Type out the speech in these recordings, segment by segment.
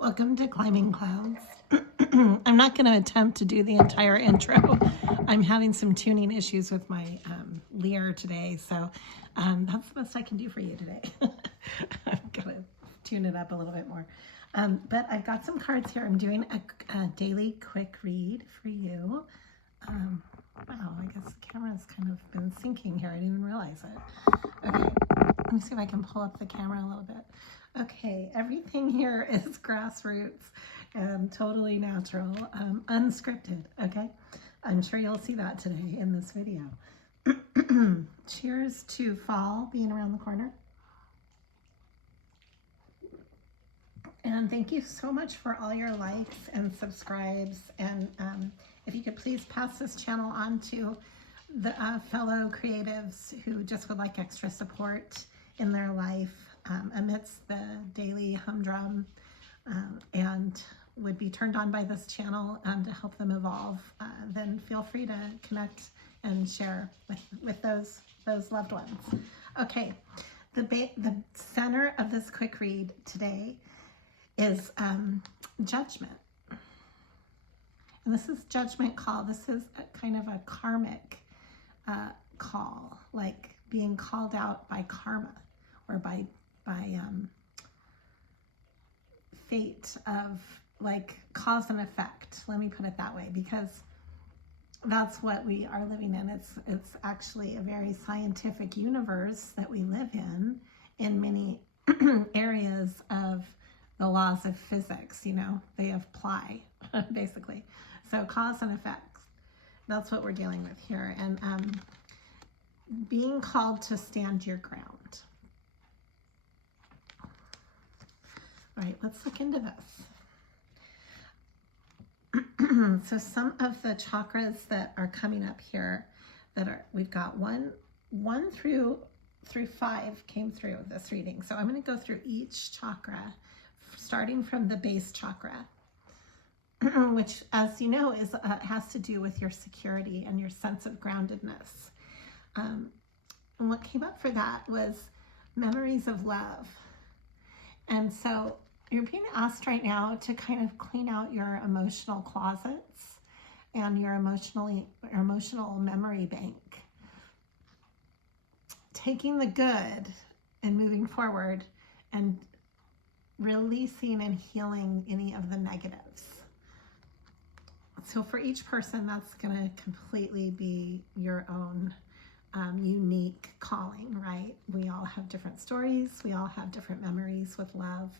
Welcome to Climbing Clouds. I'm not going to attempt to do the entire intro. I'm having some tuning issues with my lyre today, so that's the best I can do for you today. I'm going to tune it up a little bit more. But I've got some cards here. I'm doing a daily quick read for you. Wow, I guess the camera's kind of been syncing here. I didn't even realize it. Okay, let me see if I can pull up the camera a little bit. Okay, everything here is grassroots and totally natural, unscripted, okay? I'm sure you'll see that today in this video. Cheers to fall being around the corner. And thank you so much for all your likes and subscribes. And if you could please pass this channel on to the fellow creatives who just would like extra support in their life amidst the daily humdrum and would be turned on by this channel to help them evolve, then feel free to connect and share with those loved ones. Okay, the center of this quick read today is judgment. And this is judgment call. This is kind of a karmic call, like being called out by karma or by fate of like cause and effect. Let me put it that way, because that's what we are living in. It's actually a very scientific universe that we live in many areas of the laws of physics, you know, they apply basically. So cause and effects, that's what we're dealing with here. And being called to stand your ground. All right, let's look into this. So some of the chakras that are coming up here we've got one through 5 came through this reading. So I'm going to go through each chakra, starting from the base chakra, which, as you know, has to do with your security and your sense of groundedness. And what came up for that was memories of love. And so you're being asked right now to kind of clean out your emotional closets and your emotional memory bank. Taking the good and moving forward and releasing and healing any of the negatives. So for each person, that's going to completely be your own unique calling, right? We all have different stories. We all have different memories with love,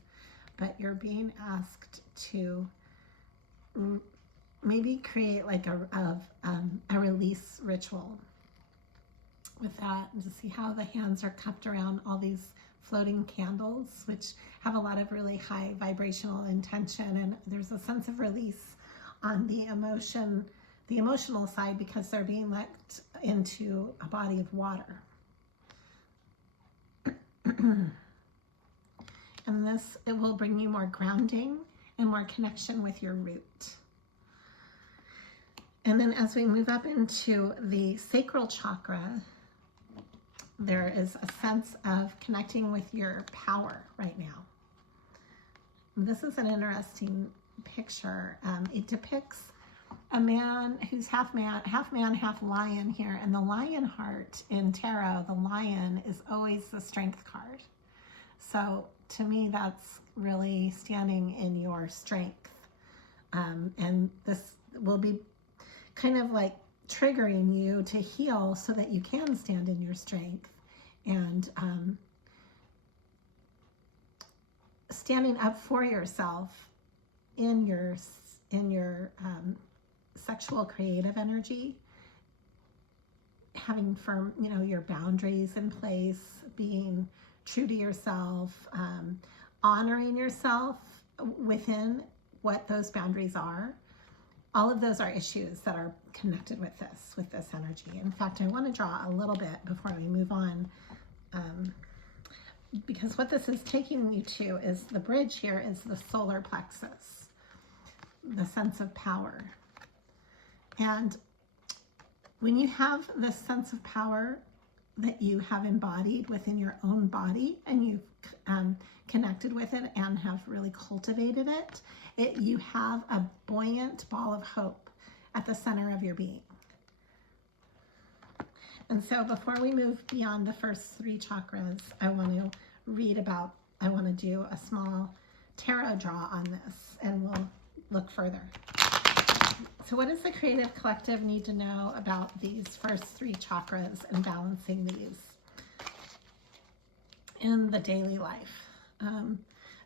but you're being asked to maybe create like a release ritual with that, and to see how the hands are cupped around all these floating candles, which have a lot of really high vibrational intention, and there's a sense of release on the emotional side because they're being let into a body of water. And this, it will bring you more grounding and more connection with your root. And then as we move up into the sacral chakra, there is a sense of connecting with your power right now. This is an interesting picture. It depicts a man who's half man, half lion here. And the lion heart in tarot, the lion is always the strength card. So to me, that's really standing in your strength. And this will be kind of like triggering you to heal so that you can stand in your strength and standing up for yourself in your sexual creative energy having firm, your boundaries in place, being true to yourself, honoring yourself within what those boundaries are. All of those are issues that are connected with this energy. In fact, I want to draw a little bit before we move on, because what this is taking you to is the bridge here is the solar plexus, the sense of power. And when you have this sense of power that you have embodied within your own body, and you've connected with it and have really cultivated it, you have a buoyant ball of hope at the center of your being. And so before we move beyond the first 3 chakras, I want to do a small tarot draw on this, and we'll look further. So what does the creative collective need to know about these first 3 chakras and balancing these in the daily life?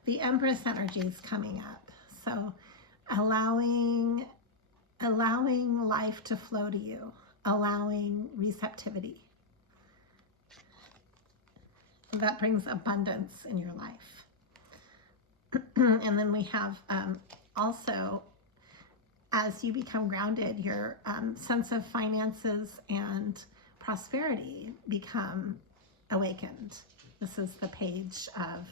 The Empress energy is coming up. So allowing life to flow to you, allowing receptivity. That brings abundance in your life. And then we have also, as you become grounded, your sense of finances and prosperity become awakened. This is the page of,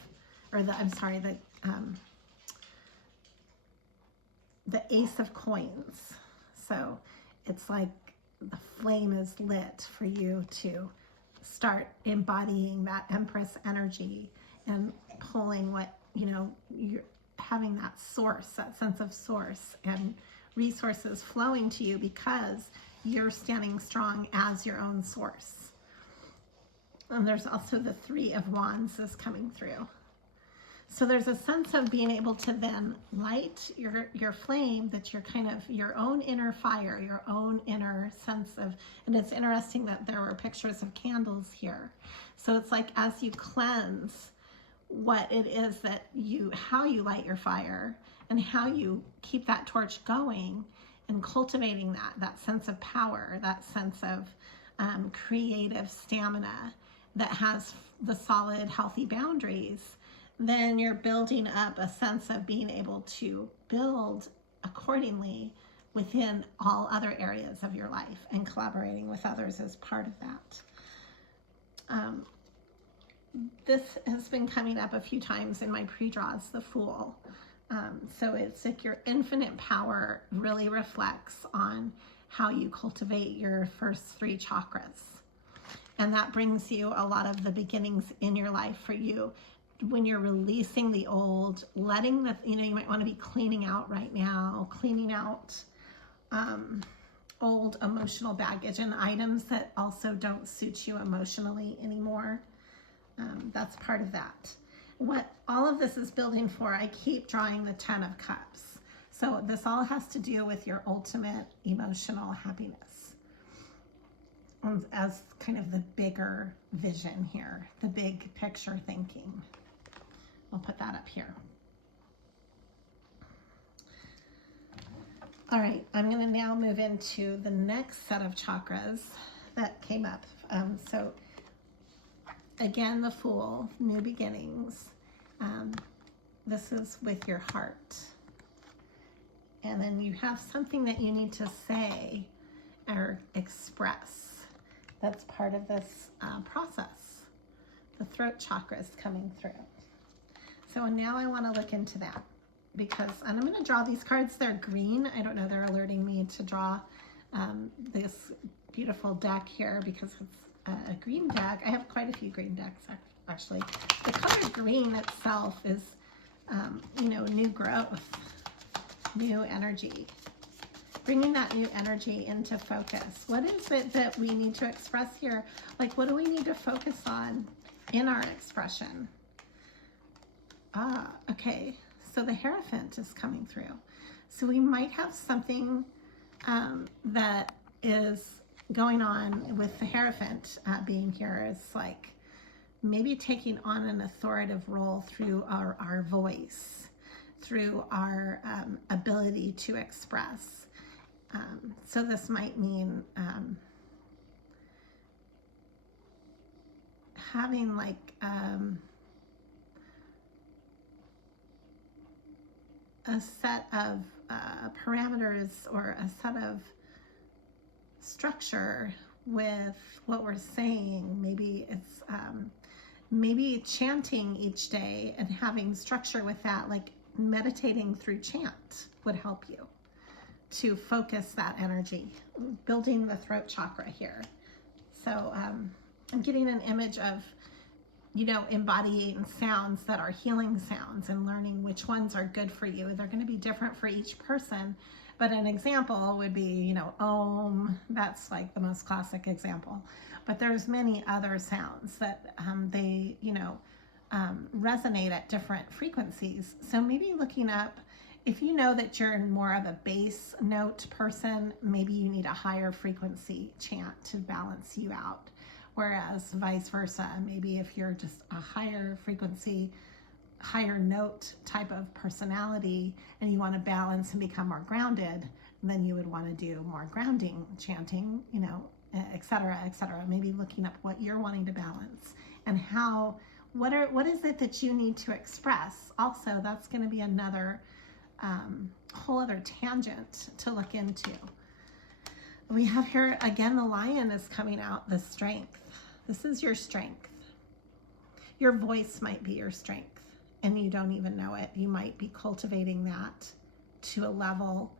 the Ace of Coins. So it's like the flame is lit for you to start embodying that Empress energy and pulling what, you're having that source, that sense of source and resources flowing to you because you're standing strong as your own source. And there's also the 3 of Wands is coming through. So there's a sense of being able to then light your flame, that you're kind of your own inner fire, your own inner sense of, and it's interesting that there were pictures of candles here. So it's like as you cleanse what it is that how you light your fire and how you keep that torch going and cultivating that sense of power, that sense of creative stamina that has the solid, healthy boundaries, then you're building up a sense of being able to build accordingly within all other areas of your life, and collaborating with others as part of that. This has been coming up a few times in my pre-draws, the Fool. So it's like your infinite power really reflects on how you cultivate your first 3 chakras. And that brings you a lot of the beginnings in your life for you. When you're releasing the old, letting the, you might want to be cleaning out right now, cleaning out old emotional baggage and items that also don't suit you emotionally anymore. That's part of that. What all of this is building for, I keep drawing the 10 of Cups. So this all has to do with your ultimate emotional happiness as kind of the bigger vision here, the big picture thinking. I'll put that up here. All right, I'm going to now move into the next set of chakras that came up. So again, the Fool, new beginnings. This is with your heart. And then you have something that you need to say or express. That's part of this process. The throat chakra is coming through. So now I want to look into that, because, and I'm going to draw these cards. They're green. I don't know, they're alerting me to draw this beautiful deck here because it's a green deck. I have quite a few green decks, actually. The color green itself is, new growth, new energy, bringing that new energy into focus. What is it that we need to express here? Like, what do we need to focus on in our expression? Okay, so the Hierophant is coming through. So we might have something that is going on with the Hierophant being here. Is like maybe taking on an authoritative role through our voice, through our ability to express. So this might mean having like a set of parameters or a set of structure with what we're saying. Maybe it's maybe chanting each day and having structure with that, like meditating through chant would help you to focus that energy, building the throat chakra here. So I'm getting an image of, you know, embodying sounds that are healing sounds and learning which ones are good for you. They're going to be different for each person, but an example would be, you know, Om. That's like the most classic example. But there's many other sounds that they, you know, resonate at different frequencies. So maybe looking up, if you know that you're more of a bass note person, maybe you need a higher frequency chant to balance you out. Whereas vice versa, maybe if you're just a higher frequency, higher note type of personality and you want to balance and become more grounded, then you would want to do more grounding chanting, you know, et cetera, et cetera. Maybe looking up what you're wanting to balance and how, what is it that you need to express. Also, that's going to be another whole other tangent to look into. We have here again, the lion is coming out, the strength. This is your strength. Your voice might be your strength and you don't even know it. You might be cultivating that to a level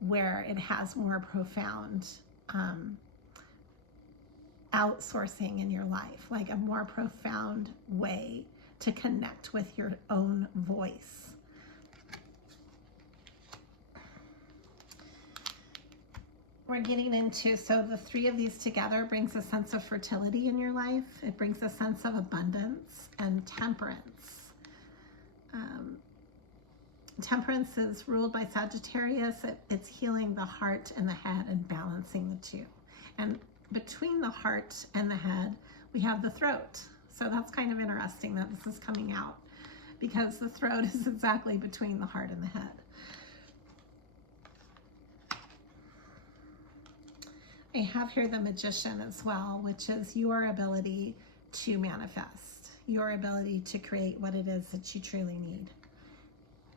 where it has more profound outsourcing in your life, like a more profound way to connect with your own voice. We're getting into, so the three of these together brings a sense of fertility in your life. It brings a sense of abundance and temperance. Temperance is ruled by Sagittarius. It's healing the heart and the head and balancing the two. And between the heart and the head, we have the throat. So that's kind of interesting that this is coming out because the throat is exactly between the heart and the head. I have here the Magician as well, which is your ability to manifest, your ability to create what it is that you truly need.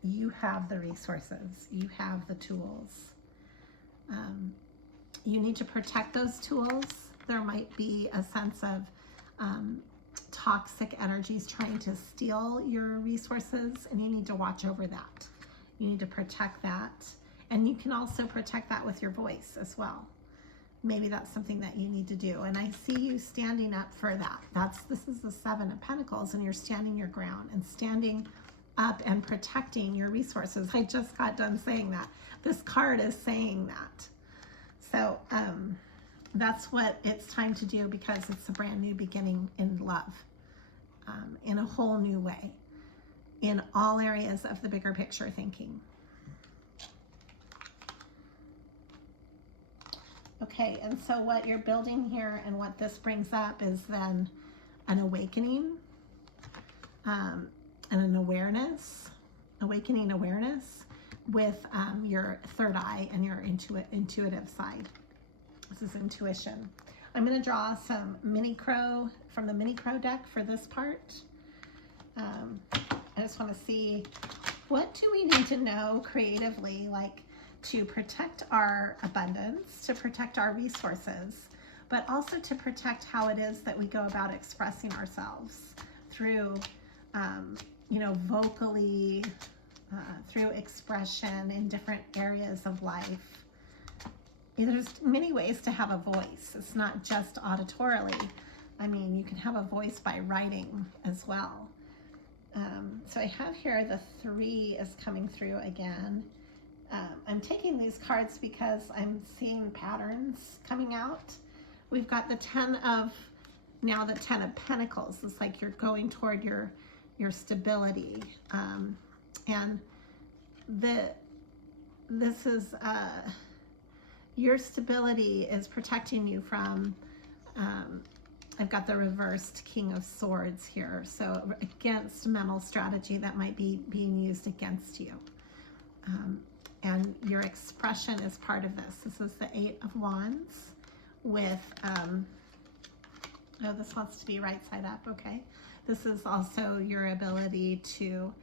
You have the resources, you have the tools. You need to protect those tools. There might be a sense of toxic energies trying to steal your resources, and you need to watch over that. You need to protect that. And you can also protect that with your voice as well. Maybe that's something that you need to do. And I see you standing up for that. This is the Seven of Pentacles, and you're standing your ground and standing up and protecting your resources. I just got done saying that. This card is saying that. So that's what it's time to do, because it's a brand new beginning in love, in a whole new way, in all areas of the bigger picture thinking. Okay, and so what you're building here and what this brings up is then an awakening and an awareness, awakening awareness with your third eye and your intuitive side. This is intuition. I'm going to draw some mini crow from the mini crow deck for this part. I just want to see, what do we need to know creatively, like to protect our abundance, to protect our resources, but also to protect how it is that we go about expressing ourselves through, you know, vocally, through expression in different areas of life. There's many ways to have a voice. It's not just auditorily. I mean, you can have a voice by writing as well. So I have here the 3 is coming through again. I'm taking these cards because I'm seeing patterns coming out. We've got the 10 of Pentacles. It's like you're going toward your stability. And this is your stability is protecting you from, I've got the reversed King of Swords here. So against mental strategy that might be being used against you. And your expression is part of this. This is the 8 of Wands with Oh, this wants to be right side up. Okay. This is also your ability to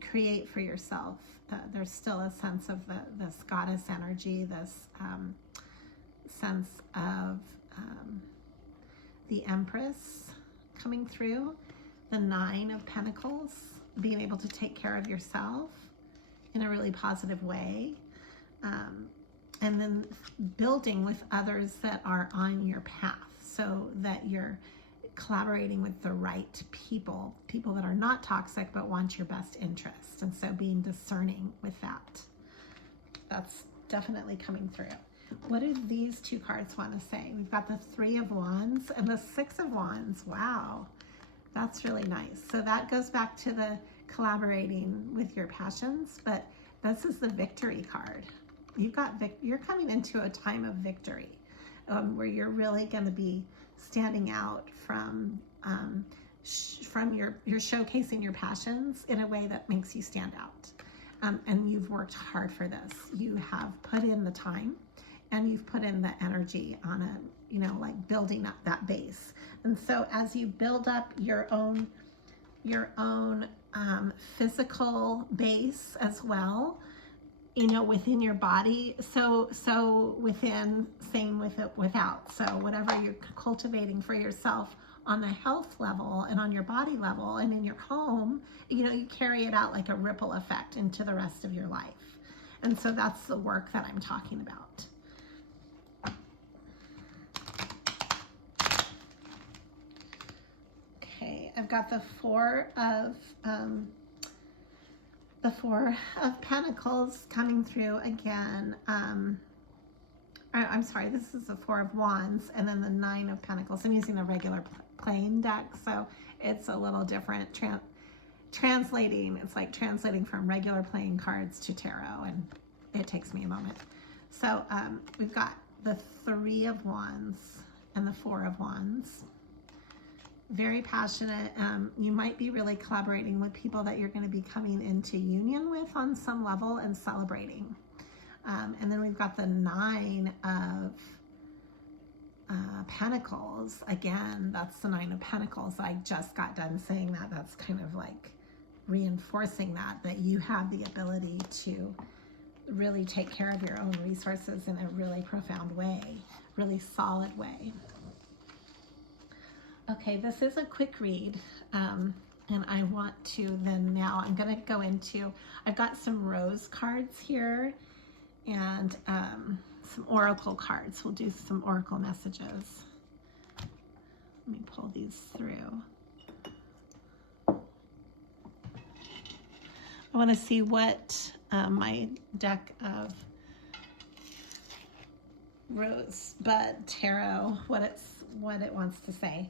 create for yourself. There's still a sense of this goddess energy, this sense of the Empress coming through, the Nine of Pentacles, being able to take care of yourself in a really positive way, and then building with others that are on your path, so that you're collaborating with the right people that are not toxic but want your best interest, and so being discerning with that. That's definitely coming through. What do these two cards want to say? We've got the Three of Wands and the Six of Wands. Wow, that's really nice. So that goes back to the collaborating with your passions, but this is the Victory card. You're coming into a time of victory, where you're really going to be standing out from you're showcasing your passions in a way that makes you stand out. And you've worked hard for this. You have put in the time, and you've put in the energy on like building up that base. And so as you build up your own physical base as well, within your body, so within, same with it without. So whatever you're cultivating for yourself on the health level and on your body level and in your home, you carry it out like a ripple effect into the rest of your life. And so that's the work that I'm talking about. Okay, I've got the Four of Pentacles coming through again. I'm sorry, this is the Four of Wands, and then the Nine of Pentacles. I'm using a regular plain deck, so it's a little different. Translating, it's like translating from regular playing cards to tarot, and it takes me a moment. So we've got the Three of Wands and the Four of Wands. Very passionate. You might be really collaborating with people that you're going to be coming into union with on some level and celebrating. And then we've got the Nine of Pentacles. Again, that's the Nine of Pentacles. I just got done saying that. That's kind of like reinforcing that you have the ability to really take care of your own resources in a really profound way, really solid way. Okay, this is a quick read, and I want to then now, I'm going to go into, I've got some rose cards here and some oracle cards. We'll do some oracle messages. Let me pull these through. I want to see what my deck of Rosebud Tarot, what it wants to say.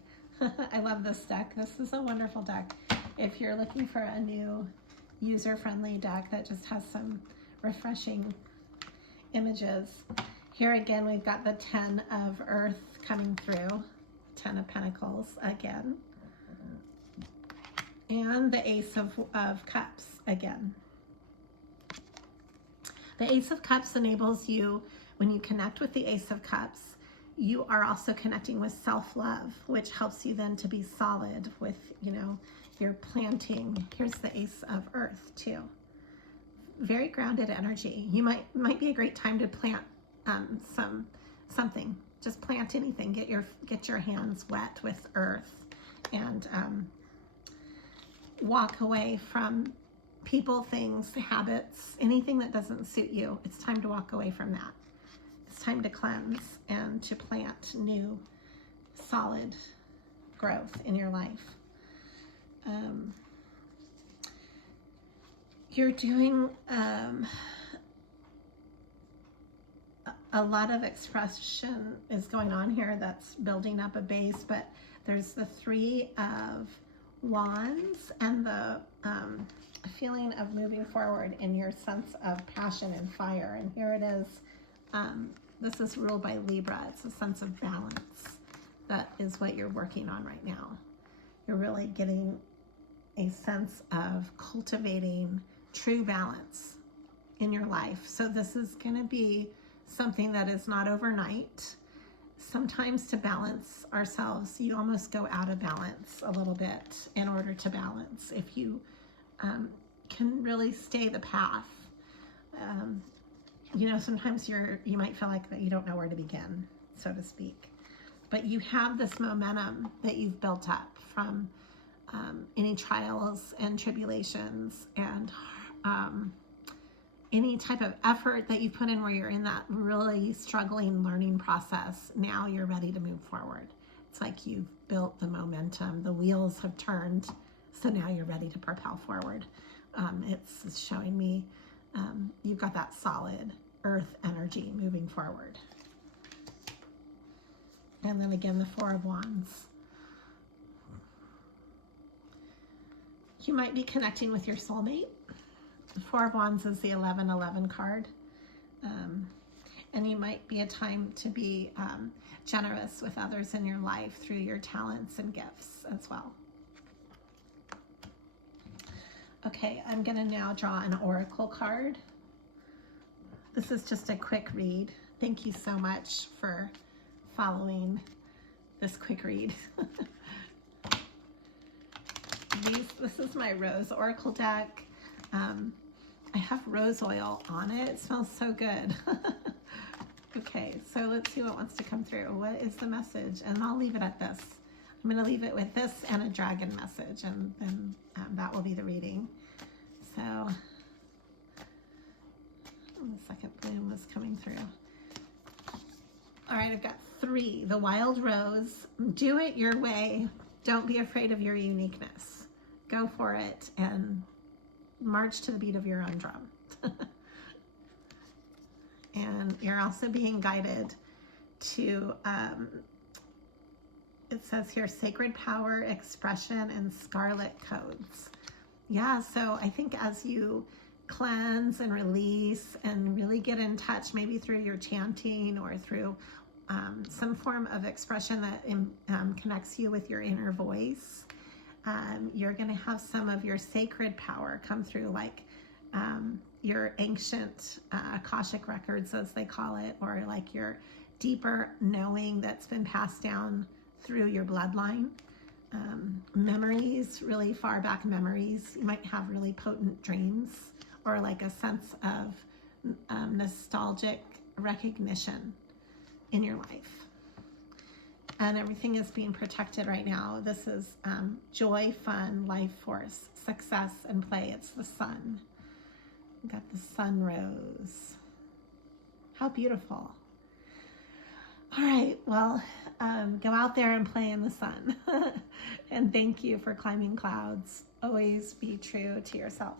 I love this deck. This is a wonderful deck. If you're looking for a new user-friendly deck that just has some refreshing images, here again we've got the Ten of Earth coming through, Ten of Pentacles again, and the Ace of Cups again. The Ace of Cups enables you, when you connect with the Ace of Cups, you are also connecting with self-love, which helps you then to be solid with, your planting. Here's the Ace of Earth too. Very grounded energy. You might be a great time to plant something. Just plant anything. Get your hands wet with earth, and walk away from people, things, habits, anything that doesn't suit you. It's time to walk away from that. It's time to cleanse and to plant new, solid growth in your life. You're doing a lot of expression is going on here that's building up a base, but there's the Three of Wands and the feeling of moving forward in your sense of passion and fire. And here it is. This is ruled by Libra. It's a sense of balance. That is what you're working on right now. You're really getting a sense of cultivating true balance in your life. So this is going to be something that is not overnight. sometimes to balance ourselves, you almost go out of balance a little bit in order to balance. If you can really stay the path, you know, sometimes you might feel like that you don't know where to begin, so to speak. But you have this momentum that you've built up from any trials and tribulations and any type of effort that you put in where you're in that really struggling learning process. Now you're ready to move forward. It's like you've built the momentum, the wheels have turned, so now you're ready to propel forward. It's showing me you've got that solid earth energy moving forward. And then again, the Four of Wands. You might be connecting with your soulmate. The Four of Wands is the 11-11 card. And you might be a time to be generous with others in your life through your talents and gifts as well. Okay, I'm going to now draw an oracle card. This is just a quick read. Thank you so much for following this quick read. This is my rose oracle deck. I have rose oil on it. It smells so good. Okay, so let's see what wants to come through. What is the message? And I'll leave it at this. I'm going to leave it with this and a dragon message, and then that will be the reading. So, the second bloom was coming through. All right, I've got 3. The wild rose. Do it your way. Don't be afraid of your uniqueness. Go for it and march to the beat of your own drum. And you're also being guided to, it says here, sacred power, expression, and scarlet codes. Yeah, so I think as you cleanse and release and really get in touch, maybe through your chanting or through some form of expression that connects you with your inner voice, you're going to have some of your sacred power come through, like your ancient Akashic records, as they call it, or like your deeper knowing that's been passed down through your bloodline. Memories, really far back memories. You might have really potent dreams, or like a sense of nostalgic recognition in your life. And everything is being protected right now. This is joy, fun, life force, success, and play. It's the sun. We've got the sun rose. How beautiful. All right, well, go out there and play in the sun. And thank you for climbing clouds. Always be true to yourself.